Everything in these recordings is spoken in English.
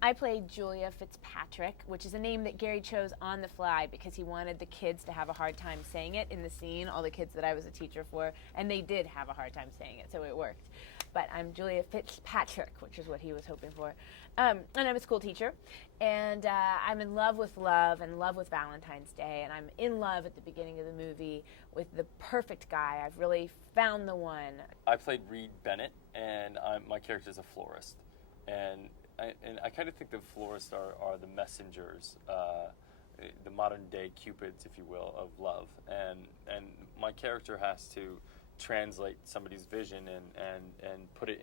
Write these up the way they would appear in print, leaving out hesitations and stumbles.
I played Julia Fitzpatrick, which is a name that Gary chose on the fly because he wanted the kids to have a hard time saying it in the scene, all the kids that I was a teacher for, and they did have a hard time saying it, so it worked. But I'm Julia Fitzpatrick, which is what he was hoping for. And I'm a school teacher, and I'm in love with love and love with Valentine's Day, and I'm in love at the beginning of the movie with the perfect guy. I've really found the one. I played Reed Bennett, and my character is a florist. And I kind of think that florists are the messengers, the modern day cupids, if you will, of love. And my character has to translate somebody's vision and put it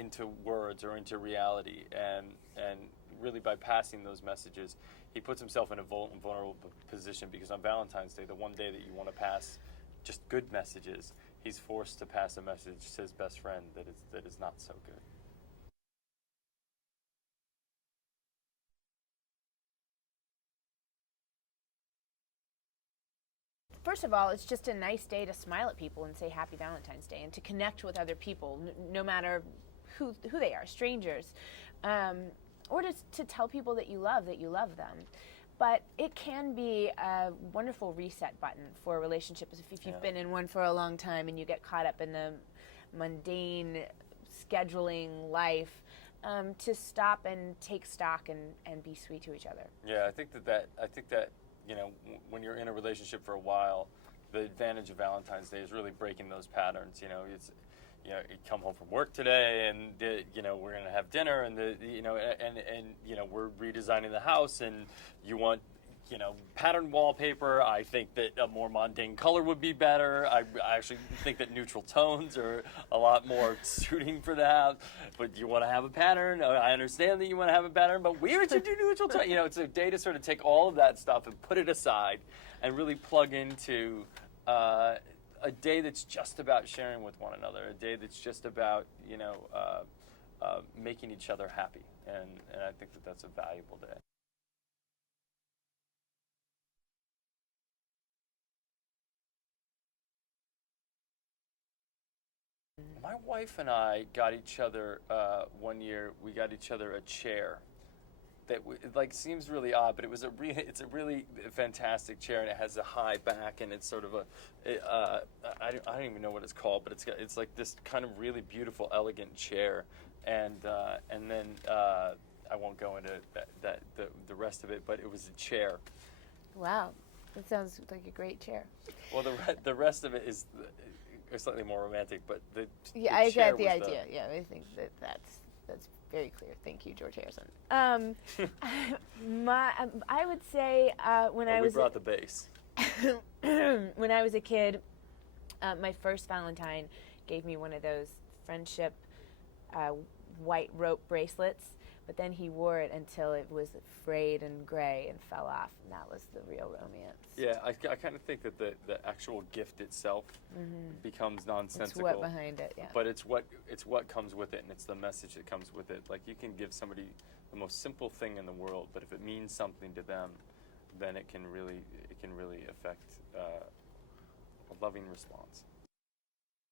into words or into reality. And really by passing those messages, he puts himself in a vulnerable position, because on Valentine's Day, the one day that you want to pass just good messages, he's forced to pass a message to his best friend that is not so good. First of all, it's just a nice day to smile at people and say Happy Valentine's Day, and to connect with other people, no matter who they are, strangers, or to tell people that you love them. But it can be a wonderful reset button for relationships if you've been in one for a long time and you get caught up in the mundane scheduling life, to stop and take stock and be sweet to each other. Yeah, I think that when you're in a relationship for a while, the advantage of Valentine's Day is really breaking those patterns. You come home from work today, and we're gonna have dinner, and we're redesigning the house, and you want pattern wallpaper. I think that a more mundane color would be better. I actually think that neutral tones are a lot more suiting for that. But you want to have a pattern. I understand that you want to have a pattern, but we should do neutral tones. It's a day to sort of take all of that stuff and put it aside and really plug into a day that's just about sharing with one another, a day that's just about making each other happy, and I think that that's a valuable day. My wife and I got each other one year. We got each other a chair that seems really odd, but it's a really fantastic chair, and it has a high back, and it's sort of I don't even know what it's called, but it's like this kind of really beautiful, elegant chair, and then I won't go into the rest of it, but it was a chair. Wow, that sounds like a great chair. Well, the rest of it is slightly more romantic, but the I chair get the was idea. Yeah, I think that's very clear. Thank you, George Harrison. I would say we brought the bass. When I was a kid, my first Valentine gave me one of those friendship white rope bracelets, but then he wore it until it was frayed and gray and fell off, and that was the real romance. Yeah, I kind of think that the actual gift itself becomes nonsensical. It's what behind it, yeah. But it's what comes with it, and it's the message that comes with it. Like, you can give somebody the most simple thing in the world, but if it means something to them, then it can really affect a loving response.